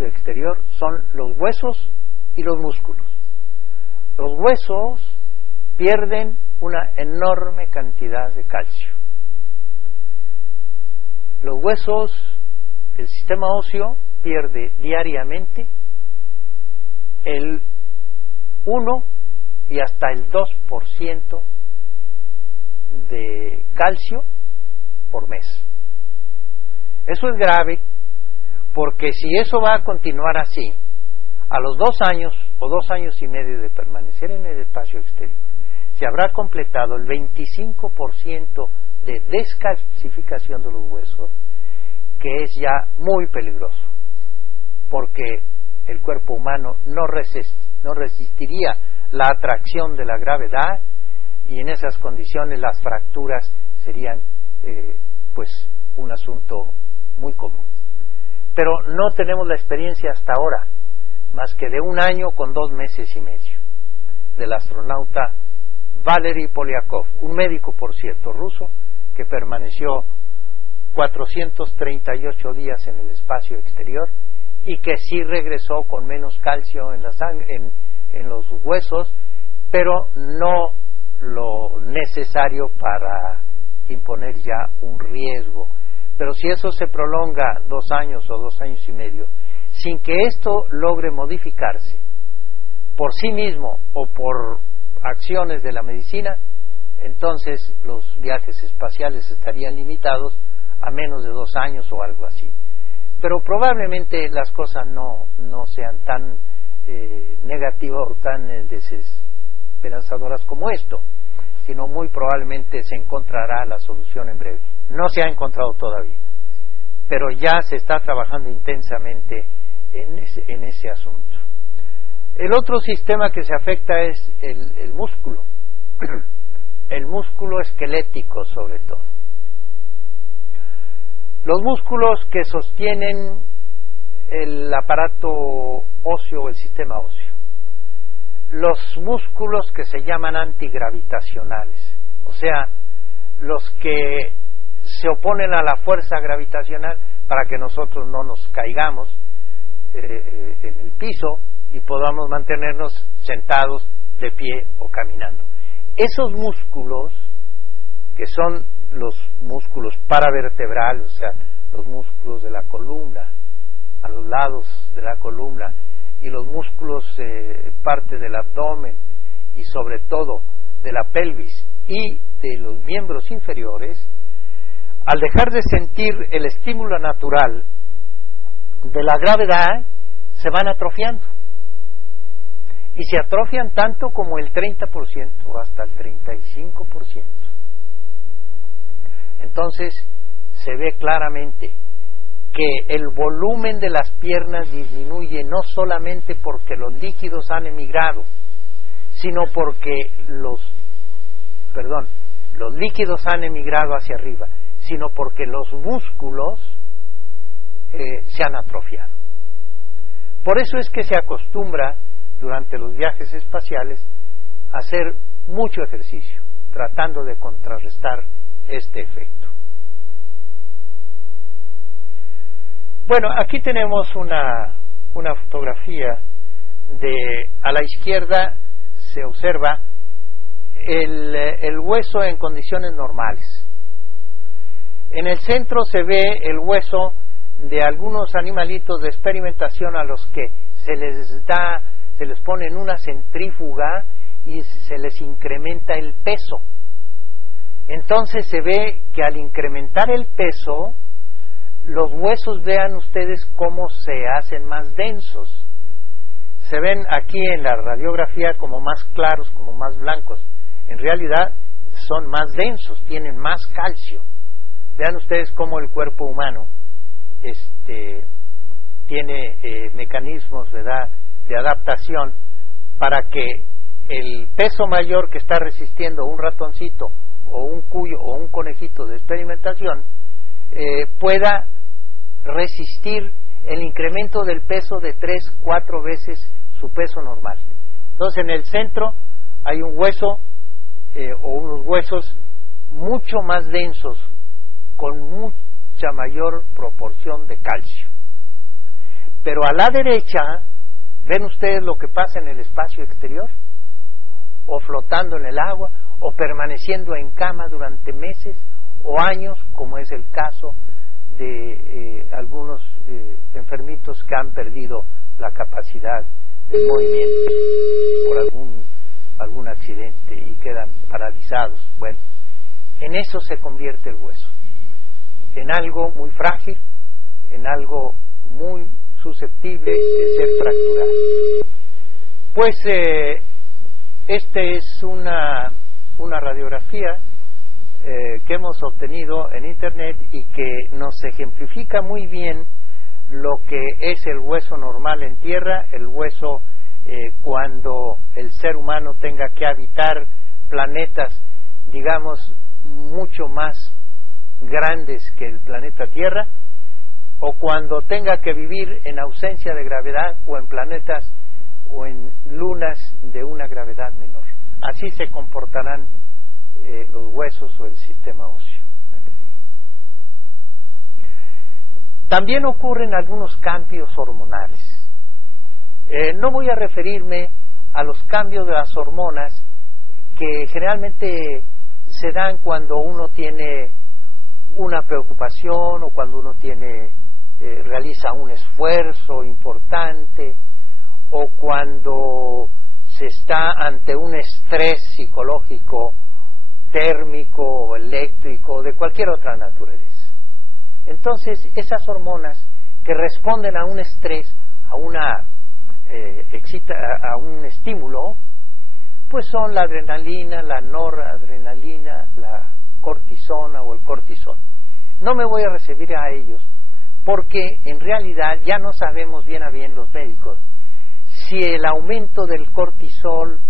exterior son los huesos y los músculos. Los huesos pierden una enorme cantidad de calcio. Los huesos, el sistema óseo pierde diariamente el 1 y hasta el 2% de calcio por mes. Eso es grave, porque si eso va a continuar así, a los 2 años o 2 años y medio de permanecer en el espacio exterior, se habrá completado el 25% de descalcificación de los huesos, que es ya muy peligroso, porque el cuerpo humano no resistiría la atracción de la gravedad, y en esas condiciones las fracturas serían pues un asunto muy común. Pero no tenemos la experiencia hasta ahora, más que de 1 año con 2 meses y medio, del astronauta Valery Polyakov, un médico, por cierto, ruso, que permaneció 438 días en el espacio exterior y que sí regresó con menos calcio en la sangre, en los huesos, pero no lo necesario para imponer ya un riesgo. Pero si eso se prolonga 2 años o 2 años y medio, sin que esto logre modificarse por sí mismo o por acciones de la medicina, entonces los viajes espaciales estarían limitados a menos de 2 años o algo así. Pero probablemente las cosas no sean tan negativas o tan desesperanzadoras como esto, sino muy probablemente se encontrará la solución en breve. No se ha encontrado todavía, pero ya se está trabajando intensamente en ese asunto. El otro sistema que se afecta es el músculo, el músculo esquelético sobre todo. Los músculos que sostienen el aparato óseo, el sistema óseo. Los músculos que se llaman antigravitacionales, o sea, los que se oponen a la fuerza gravitacional para que nosotros no nos caigamos en el piso y podamos mantenernos sentados, de pie o caminando. Esos músculos, que son los músculos paravertebrales, o sea, los músculos de la columna, a los lados de la columna, y los músculos parte del abdomen y sobre todo de la pelvis y de los miembros inferiores, al dejar de sentir el estímulo natural de la gravedad, se van atrofiando. Y se atrofian tanto como el 30% o hasta el 35%. Entonces se ve claramente que el volumen de las piernas disminuye no solamente porque los líquidos han emigrado, sino porque los líquidos han emigrado hacia arriba, sino porque los músculos se han atrofiado. Por eso es que se acostumbra durante los viajes espaciales a hacer mucho ejercicio, tratando de contrarrestar este efecto. Bueno, aquí tenemos una fotografía de, a la izquierda se observa el hueso en condiciones normales. En el centro se ve el hueso de algunos animalitos de experimentación a los que se les pone en una centrífuga y se les incrementa el peso. Entonces se ve que al incrementar el peso, los huesos, vean ustedes cómo se hacen más densos. Se ven aquí en la radiografía como más claros, como más blancos. En realidad son más densos, tienen más calcio. Vean ustedes cómo el cuerpo humano tiene mecanismos, ¿verdad?, de adaptación para que el peso mayor que está resistiendo un ratoncito o un cuyo o un conejito de experimentación pueda resistir el incremento del peso de 3-4 veces su peso normal. Entonces en el centro hay un hueso o unos huesos mucho más densos, con mucha mayor proporción de calcio. Pero a la derecha, ¿ven ustedes lo que pasa en el espacio exterior? O flotando en el agua, o permaneciendo en cama durante meses o años, como es el caso de algunos enfermitos que han perdido la capacidad del movimiento por algún accidente y quedan paralizados. Bueno, en eso se convierte el hueso, en algo muy frágil, en algo muy susceptible de ser fracturado. Pues esta es una radiografía que hemos obtenido en internet y que nos ejemplifica muy bien lo que es el hueso normal en tierra, el hueso cuando el ser humano tenga que habitar planetas, digamos, mucho más grandes que el planeta Tierra, o cuando tenga que vivir en ausencia de gravedad o en planetas o en lunas de una gravedad menor. Así se comportarán los huesos o el sistema óseo. También ocurren algunos cambios hormonales. No voy a referirme a los cambios de las hormonas que generalmente se dan cuando uno tiene una preocupación o cuando uno realiza un esfuerzo importante o cuando se está ante un estrés psicológico, térmico o eléctrico, de cualquier otra naturaleza. Entonces, esas hormonas que responden a un estrés, a un estímulo, pues son la adrenalina, la noradrenalina, la cortisona o el cortisol. No me voy a referir a ellos porque en realidad ya no sabemos bien a bien los médicos si el aumento del cortisol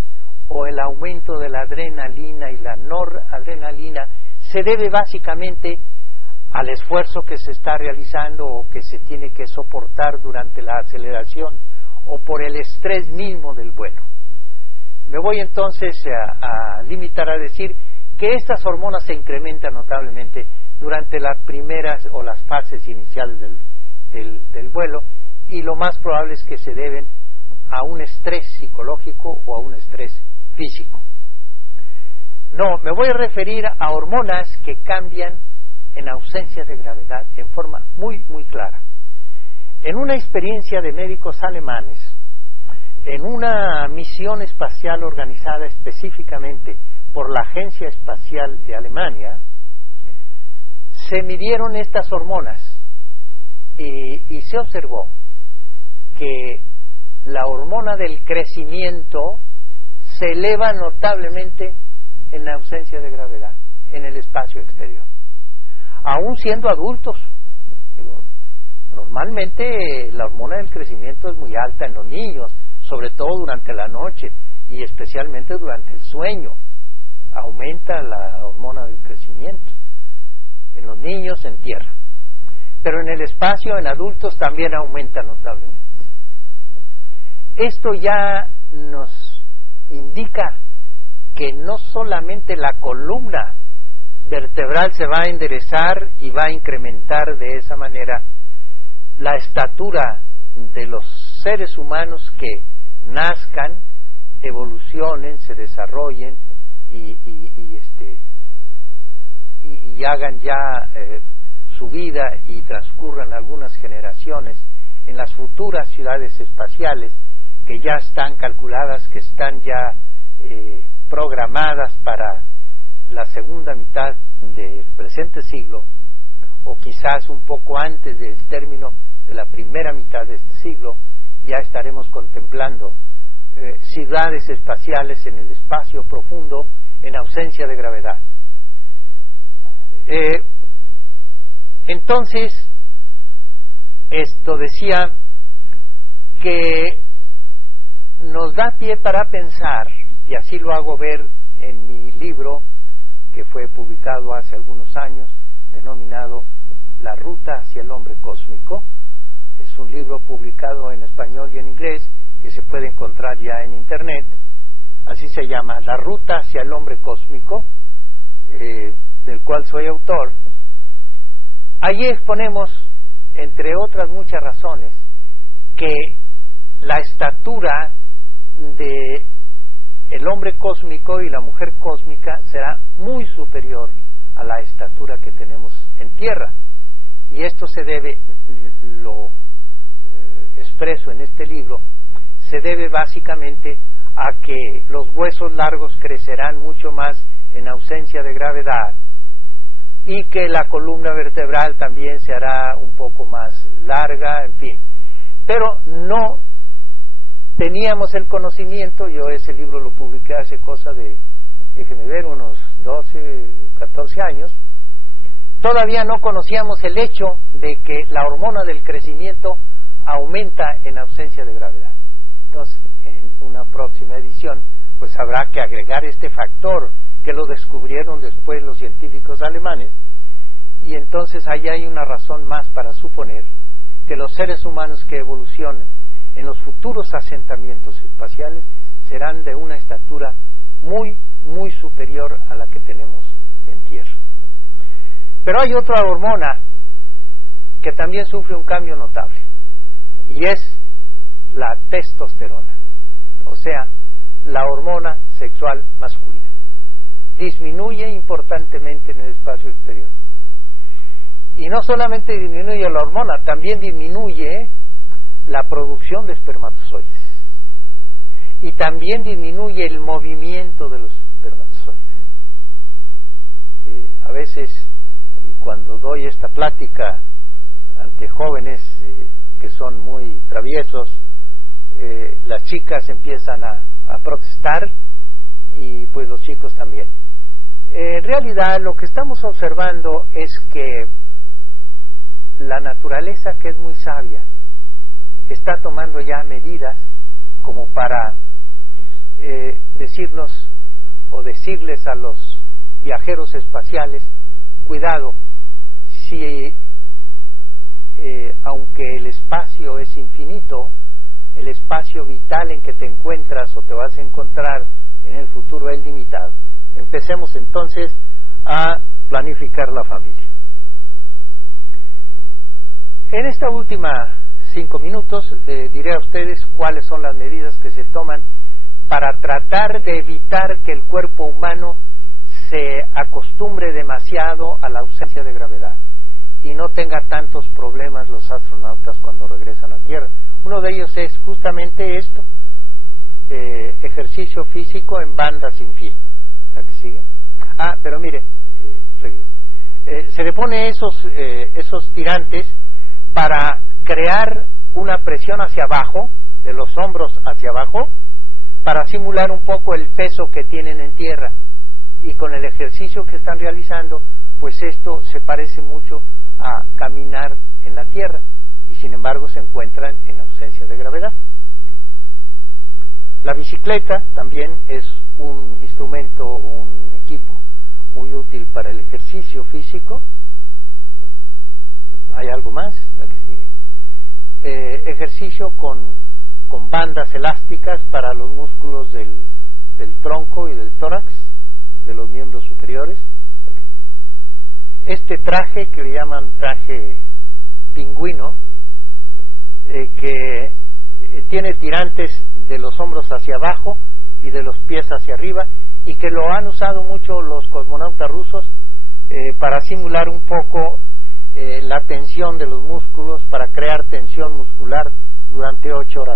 o el aumento de la adrenalina y la noradrenalina se debe básicamente al esfuerzo que se está realizando o que se tiene que soportar durante la aceleración o por el estrés mismo del vuelo. Me voy entonces a limitar a decir que estas hormonas se incrementan notablemente durante las primeras o las fases iniciales del vuelo, y lo más probable es que se deben a un estrés psicológico o a un estrés físico. No, me voy a referir a hormonas que cambian en ausencia de gravedad en forma muy, muy clara. En una experiencia de médicos alemanes, en una misión espacial organizada específicamente por la Agencia Espacial de Alemania, se midieron estas hormonas y se observó que la hormona del crecimiento se eleva notablemente en la ausencia de gravedad, en el espacio exterior, aún siendo adultos. Normalmente la hormona del crecimiento es muy alta en los niños, sobre todo durante la noche y especialmente durante el sueño. Aumenta la hormona del crecimiento en los niños en tierra, pero en el espacio, en adultos, también aumenta notablemente. Esto ya nos indica que no solamente la columna vertebral se va a enderezar y va a incrementar de esa manera la estatura de los seres humanos que nazcan, evolucionen, se desarrollen y hagan ya su vida y transcurran algunas generaciones en las futuras ciudades espaciales que ya están calculadas, que están ya programadas para la segunda mitad del presente siglo, o quizás un poco antes del término de la primera mitad de este siglo. Ya estaremos contemplando ciudades espaciales en el espacio profundo en ausencia de gravedad. Entonces, esto decía que nos da pie para pensar, y así lo hago ver en mi libro que fue publicado hace algunos años, denominado La Ruta hacia el Hombre Cósmico. Es un libro publicado en español y en inglés que se puede encontrar ya en internet. Así se llama, La Ruta hacia el Hombre Cósmico, del cual soy autor. Allí exponemos, entre otras muchas razones, que la estatura de el hombre cósmico y la mujer cósmica será muy superior a la estatura que tenemos en tierra, y esto se debe, lo expreso en este libro, se debe básicamente a que los huesos largos crecerán mucho más en ausencia de gravedad, y que la columna vertebral también se hará un poco más larga, en fin. Pero no teníamos el conocimiento, yo ese libro lo publiqué hace cosa de, déjenme ver, unos 12, 14 años, todavía no conocíamos el hecho de que la hormona del crecimiento aumenta en ausencia de gravedad. Entonces, en una próxima edición, pues habrá que agregar este factor que lo descubrieron después los científicos alemanes, y entonces ahí hay una razón más para suponer que los seres humanos que evolucionen en los futuros asentamientos espaciales serán de una estatura muy, muy superior a la que tenemos en tierra. Pero hay otra hormona que también sufre un cambio notable, y es la testosterona, o sea, la hormona sexual masculina. Disminuye importantemente en el espacio exterior. Y no solamente disminuye la hormona, también disminuye la producción de espermatozoides. Y también disminuye el movimiento de los espermatozoides. A veces, cuando doy esta plática ante jóvenes que son muy traviesos, las chicas empiezan a protestar, y pues los chicos también. En realidad lo que estamos observando es que la naturaleza, que es muy sabia, está tomando ya medidas como para decirnos o decirles a los viajeros espaciales: cuidado, si aunque el espacio es infinito, el espacio vital en que te encuentras o te vas a encontrar en el futuro es limitado. Empecemos entonces a planificar la familia. En esta última 5 minutos diré a ustedes cuáles son las medidas que se toman para tratar de evitar que el cuerpo humano se acostumbre demasiado a la ausencia de gravedad y no tenga tantos problemas los astronautas cuando regresan a Tierra. Uno de ellos es justamente esto: ejercicio físico en banda sin fin. ¿La que sigue? Pero mire, se le pone esos tirantes para crear una presión hacia abajo, de los hombros hacia abajo, para simular un poco el peso que tienen en tierra. Y con el ejercicio que están realizando, pues esto se parece mucho a caminar en la tierra, y sin embargo se encuentran en ausencia de gravedad. La bicicleta también es un instrumento, un equipo muy útil para el ejercicio físico. ¿Hay algo más? La que sigue. Ejercicio con bandas elásticas para los músculos del tronco y del tórax, de los miembros superiores. La que sigue. Este traje, que le llaman traje pingüino, que tiene tirantes de los hombros hacia abajo y de los pies hacia arriba, y que lo han usado mucho los cosmonautas rusos para simular un poco la tensión de los músculos, para crear tensión muscular durante 8 horas.